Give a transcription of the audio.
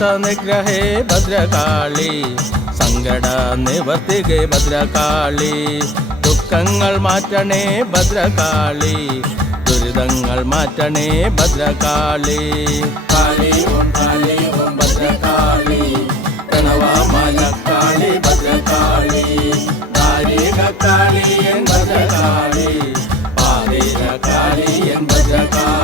നിഗ്രഹേ ഭദ്രകാളി, സങ്കട നിവർത്തികെ ഭദ്രകാളി, ദുഃഖങ്ങൾ മാറ്റണേ ഭദ്രകാളി, ദുരിതങ്ങൾ മാറ്റണേ ഭദ്രകാളി. കാളി ഓം ഭദ്രകാളി, പ്രണവമാലക്കാളി ഭദ്രകാളി, താരിക കാളി എൻ ഭദ്രകാളി, പാതിര കാളി എൻ ഭദ്രകാളി.